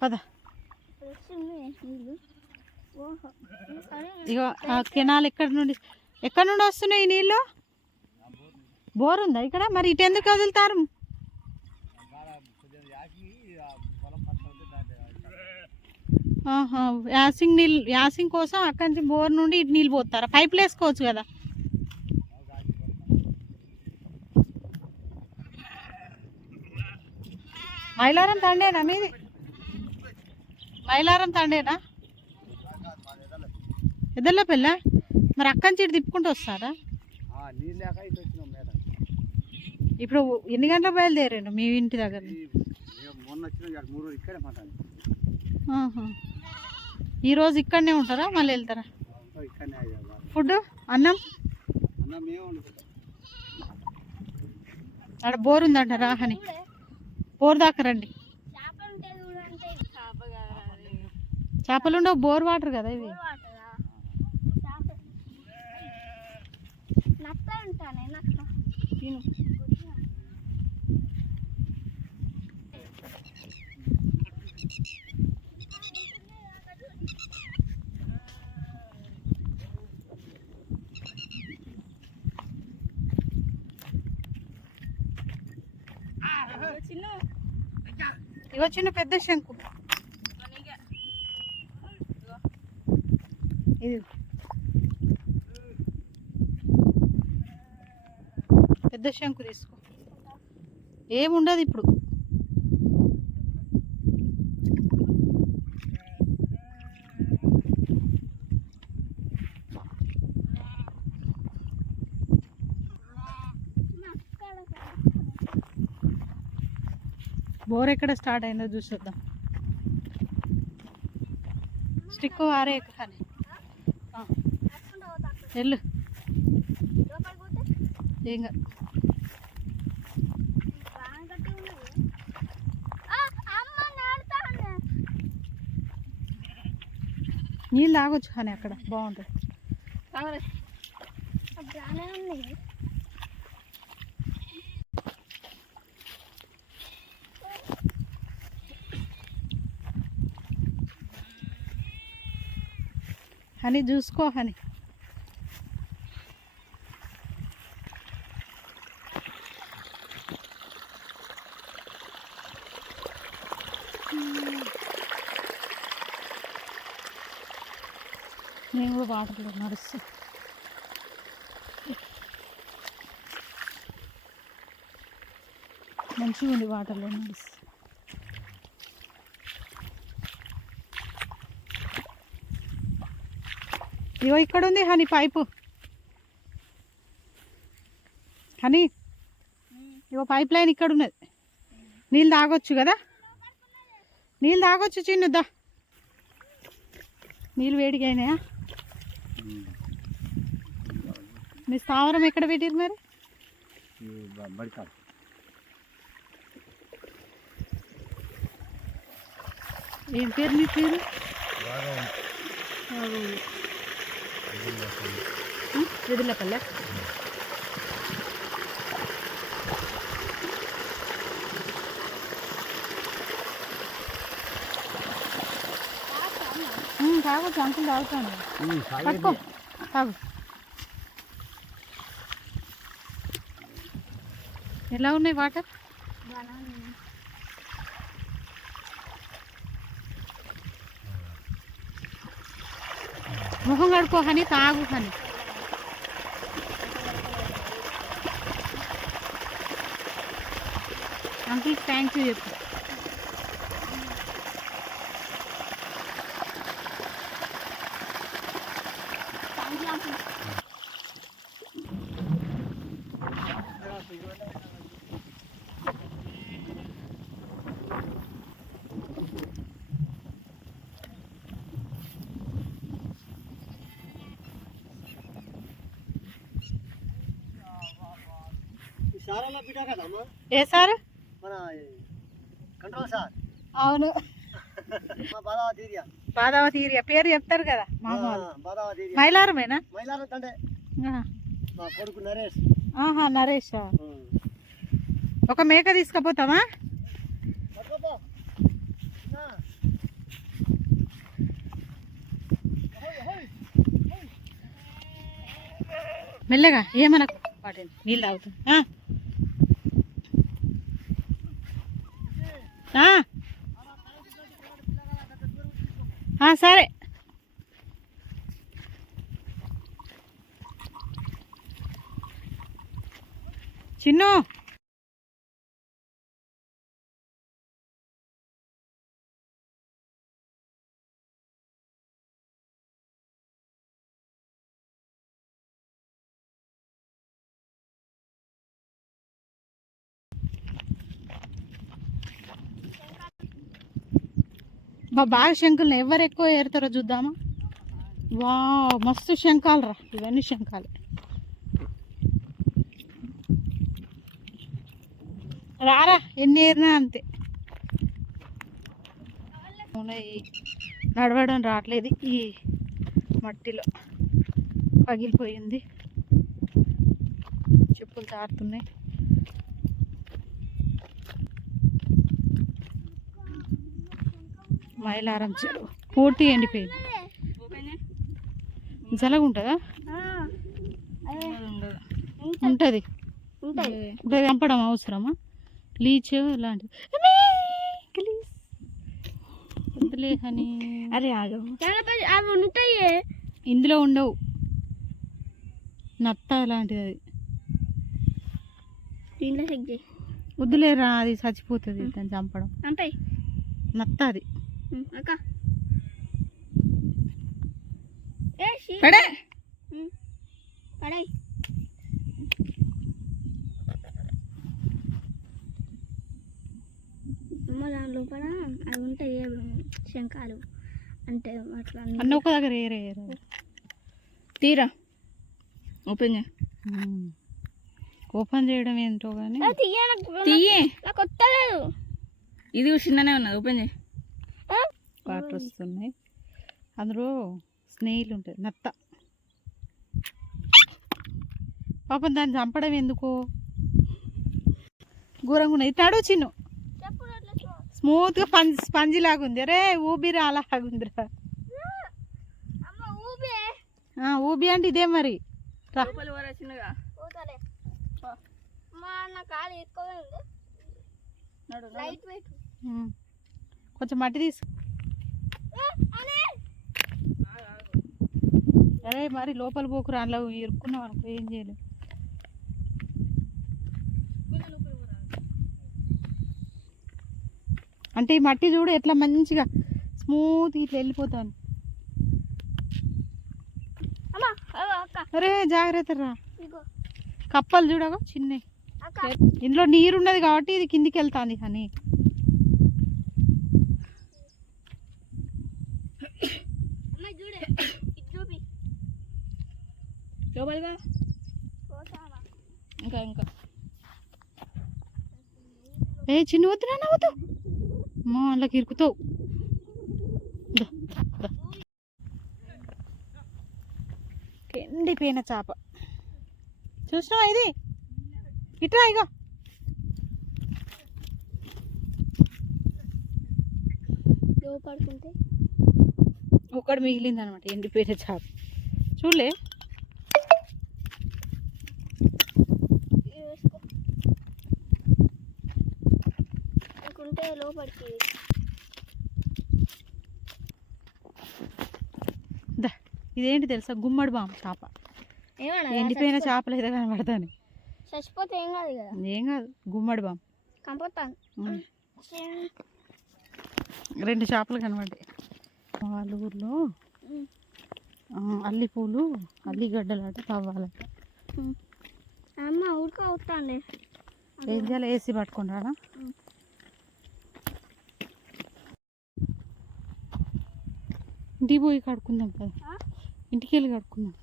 పద. ఇగో ఆ కెనాల్ ఎక్కడి నుండి ఎక్కడి నుండి వస్తున్నాయి ఈ నీళ్ళు? బోర్ ఉందా ఇక్కడ? మరి ఇటు ఎందుకు వదులుతారు? ఆహా యాసింగ్ నీళ్ళు యాసింగ్ కోసం అక్కడి నుంచి బోర్ నుండి ఇటు నీళ్ళు పోతారా? పైపులు వేసుకోవచ్చు కదా. మైలారం తండేనా మీది? మైలారం తండేనా? ఎదర్ల పిల్ల మరి అక్కడి నుంచి తిప్పుకుంటూ వస్తారా? ఇప్పుడు ఎన్ని గంటలకు బయలుదేరాను మీ ఇంటి దగ్గర? ఈ మేము మొన్న వచ్చిన ఇక్కడ మూడు రోజులు ఇక్కడే మాట్లాడి. ఆహా. ఈ రోజు ఇక్కడనే ఉంటారా? మళ్ళీ వెళ్తారా? ఫుడ్ అన్నం? అక్కడ బోర్ ఉందంట రాహని. బోర్ దాకా రండి చేపలు ఉంటే చూడంటే చేప కాదు చేపలు ఉండవు బోర్ వాటర్? కదా ఇవి చిన్న పెద్ద శంకు. ఇది. పెద్ద శంకు తీసుకో. ఏముండదు ఇప్పుడు. బోర్ ఎక్కడ స్టార్ట్ అయిందో చూసేద్దాం స్టిక్ ఆరే కానీ. వెళ్ళు. ఏం కాదు. నీళ్ళు తాగొచ్చు కానీ అక్కడ బాగుంటుంది బాగానే హనీ చూసుకో హనీ. నేను కూడా వాటర్లో నడుస్తా. మంచిగా ఉంది వాటర్లో నడుస్తా. ఇగో ఇక్కడ ఉంది హనీ పైపు. హనీ ఇగో పైప్ లైన్ ఇక్కడ ఉన్నది. నీళ్ళు తాగొచ్చు కదా? నీళ్ళు తాగొచ్చు చిన్నదా నీళ్ళు వేడిగా అయినాయా? మీ స్థావరం ఎక్కడ పెట్టారు మరి? ఏం పేరు నీ పేరు? బాగా విడుదలపల్లె తాగొచ్చు అంకుల్ తాగుతాను పట్టుకో తాగు ఎలా ఉన్నాయి వాటర్ బాగానే ఉన్నాయి ముఖం కడుకో హని తాగు హని అంకుల్ థ్యాంక్ యూ చెప్పు ఏ సార్? Control sir. అవును. బాదావతి ఏరియా పేరు చెప్తారు కదా మామూలు మైలారమేనా? మా కొడుకు నరేష్. ఆహా నరేష్. ఒక మేక తీసుకుపోతామా మెల్లగా ఏమనకు? వాటిని నీళ్ళు తాగుతుంది సరే. చిన్ను. బా బాగా శంకులు ఎవరు ఎక్కువ ఏరుతారో చూద్దామా? వా మస్తు శంఖాలు రా ఇవన్నీ శంఖాలు. రారా ఎన్ని ఏరినా అంతే. ఉన్నాయి. నడవడం రావట్లేదు ఈ మట్టిలో పగిలిపోయింది. చెప్పులు తారుతున్నాయి. మైలారం చెరువు పూర్తి ఎండిపోయింది. జలగా ఉంటుందా. ఉంటుంది. ఇప్పుడు చంపడం అవసరమా? లీచ్ లాంటిది. ప్లీజ్. వద్దులే హనీ. అరే అవి ఉంటాయి ఇందులో ఉండవు. నత్త లాంటిది అది. దీంట్లో చెక్ చేయి. వద్దులేరా అది చచ్చిపోతుంది దాన్ని చంపడం. అంటాయి నత్త అది. అక్క. పడే. అమ్మ దాని లోపల అవి ఉంటాయి శంఖాలు. అంటే అట్లా అన్న. ఒక దగ్గర ఏరే ఏరే. తీరా. ఓపెన్ చేయి. ఓపెన్ చేయడం ఏంటో కానీ తీయే నాకు వస్తలేదు ఇది చిన్ననే ఉన్నది. ఓపెన్ చేయి. వాటర్ వస్తున్నాయి అందులో స్నేహిల్ ఉంటుంది నత్త. పాపం దాన్ని చంపడం ఎందుకు? ఘోరంగా ఉన్నది తడు చిన్ను. స్మూత్గా పంజ్ స్పంజి లాగా ఉంది అరే ఊబిరా అలాగుందిరా ఆ, ఊబి అంటే ఇదే మరి. కొంచెం మట్టి తీసు అరే మరి లోపల పోకురా అందులో ఇరుక్కున్నాం అనుకో ఏం చేయలేం. అంటే ఈ మట్టి చూడు ఎట్లా మంచిగా స్మూత్ ఇట్లా వెళ్ళిపోతాను అరే జాగ్రత్త రా. కప్పలు చూడగా చిన్నవి. ఇందులో నీరు ఉన్నది కాబట్టి ఇది కిందికి వెళ్తాంది కానీ అమ్మ చూడే ఇది చూపి లోపలిగా ఇంకా ఇంకా. ఏ చిన్న వద్దు నాన్న వద్దు. అమ్మో అందులోకి ఇరుకుతావు. ఎండిపోయిన చేప. చూసినావా ఇది? ఇట్రా ఇగో. లోపడుకుంటే? ఒక్కడు మిగిలింది అనమాట ఎండిపోయిన చేప. చూడలే. లోపలికి. ఇదేంటి తెలుసా? గుమ్మడి బామ్ చేప. ఎండిపోయిన చేపలు ఏదో కనబడతాను. చచ్చిపోతే ఏం కాదు కదా. ఏం కాదు గుమ్మడి బామ్ కంపోతాను ఉమ్. రెండు చేపలు కనబడ్డాయి. వాళ్ళ ఊర్లో అల్లి పూలు అల్లిగడ్డలు అట తవ్వాలట. అమ్మ ఉడక అవుతాండి ఏం చేయాలి? ఏసీ పట్టుకుంటారా ఇంటికి పోయి కడుక్కుందాం కదా ఇంటికి వెళ్ళి కడుక్కుందాం